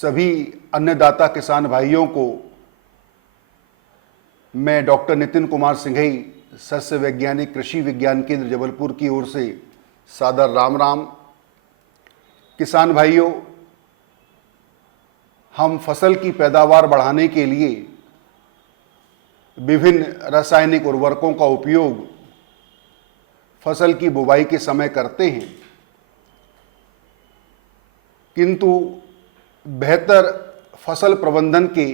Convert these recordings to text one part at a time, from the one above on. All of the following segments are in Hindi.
सभी अन्नदाता किसान भाइयों को मैं डॉक्टर नितिन कुमार सिंघई, सस्य वैज्ञानिक कृषि विज्ञान केंद्र जबलपुर की ओर से सादर राम राम। किसान भाइयों, हम फसल की पैदावार बढ़ाने के लिए विभिन्न रासायनिक उर्वरकों का उपयोग फसल की बुवाई के समय करते हैं, किंतु बेहतर फसल प्रबंधन के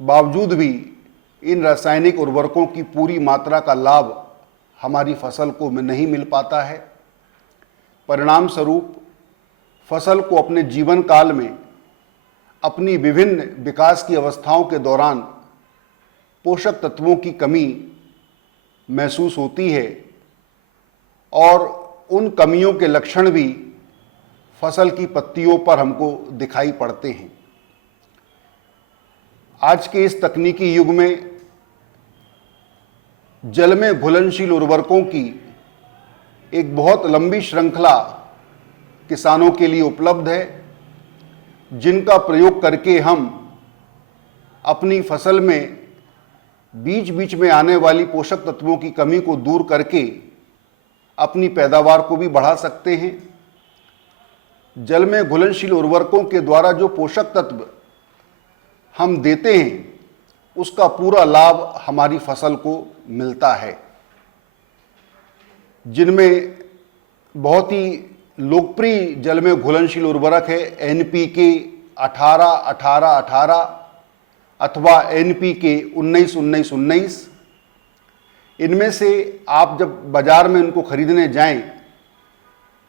बावजूद भी इन रासायनिक उर्वरकों की पूरी मात्रा का लाभ हमारी फसल को नहीं मिल पाता है। परिणाम स्वरूप फसल को अपने जीवन काल में अपनी विभिन्न विकास की अवस्थाओं के दौरान पोषक तत्वों की कमी महसूस होती है और उन कमियों के लक्षण भी फसल की पत्तियों पर हमको दिखाई पड़ते हैं। आज के इस तकनीकी युग में जल में घुलनशील उर्वरकों की एक बहुत लंबी श्रृंखला किसानों के लिए उपलब्ध है, जिनका प्रयोग करके हम अपनी फसल में बीच बीच में आने वाली पोषक तत्वों की कमी को दूर करके अपनी पैदावार को भी बढ़ा सकते हैं। जल में घुलनशील उर्वरकों के द्वारा जो पोषक तत्व हम देते हैं, उसका पूरा लाभ हमारी फसल को मिलता है। जिनमें बहुत ही लोकप्रिय जल में घुलनशील उर्वरक है NPK 18-18-18 अथवा NPK 19-19-19। इनमें से आप जब बाजार में इनको खरीदने जाएं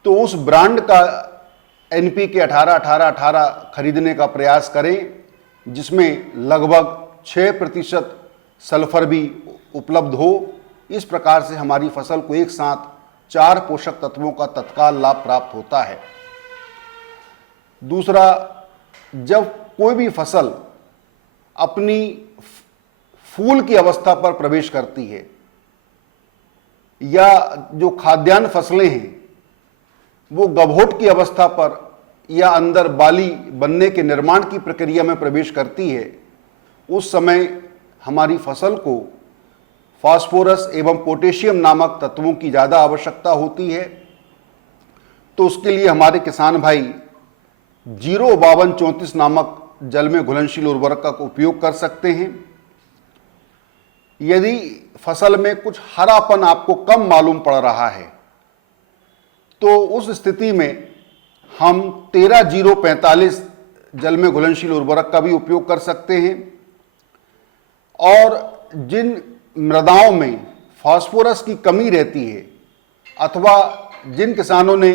तो उस ब्रांड का NPK 18-18-18 खरीदने का प्रयास करें, जिसमें लगभग 6% सल्फर भी उपलब्ध हो। इस प्रकार से हमारी फसल को एक साथ 4 पोषक तत्वों का तत्काल लाभ प्राप्त होता है। दूसरा, जब कोई भी फसल अपनी फूल की अवस्था पर प्रवेश करती है या जो खाद्यान्न फसलें हैं वो गभोट की अवस्था पर या अंदर बाली बनने के निर्माण की प्रक्रिया में प्रवेश करती है, उस समय हमारी फसल को फास्फोरस एवं पोटेशियम नामक तत्वों की ज़्यादा आवश्यकता होती है। तो उसके लिए हमारे किसान भाई 05234 नामक जल में घुलनशील उर्वरक का उपयोग कर सकते हैं। यदि फसल में कुछ हरापन आपको कम मालूम पड़ रहा है तो उस स्थिति में हम 13-045 जल में घुलनशील उर्वरक का भी उपयोग कर सकते हैं। और जिन मृदाओं में फास्फोरस की कमी रहती है अथवा जिन किसानों ने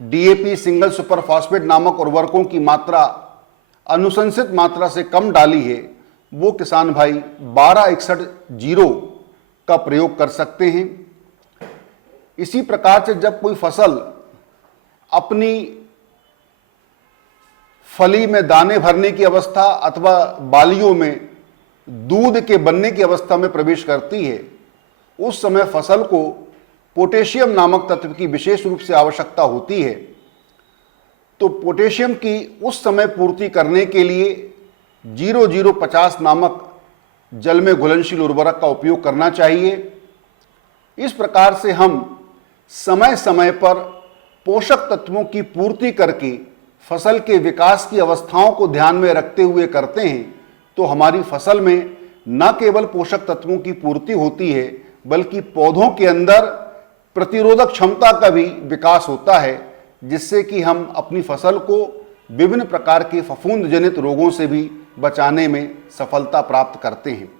DAP सिंगल सुपर फास्फेट नामक उर्वरकों की मात्रा अनुशंसित मात्रा से कम डाली है, वो किसान भाई 12-61-0 का प्रयोग कर सकते हैं। इसी प्रकार से जब कोई फसल अपनी फली में दाने भरने की अवस्था अथवा बालियों में दूध के बनने की अवस्था में प्रवेश करती है, उस समय फसल को पोटेशियम नामक तत्व की विशेष रूप से आवश्यकता होती है। तो पोटेशियम की उस समय पूर्ति करने के लिए 0050 नामक जल में घुलनशील उर्वरक का उपयोग करना चाहिए। इस प्रकार से हम समय समय पर पोषक तत्वों की पूर्ति करके फसल के विकास की अवस्थाओं को ध्यान में रखते हुए करते हैं तो हमारी फसल में न केवल पोषक तत्वों की पूर्ति होती है, बल्कि पौधों के अंदर प्रतिरोधक क्षमता का भी विकास होता है, जिससे कि हम अपनी फसल को विभिन्न प्रकार के फफूंद जनित रोगों से भी बचाने में सफलता प्राप्त करते हैं।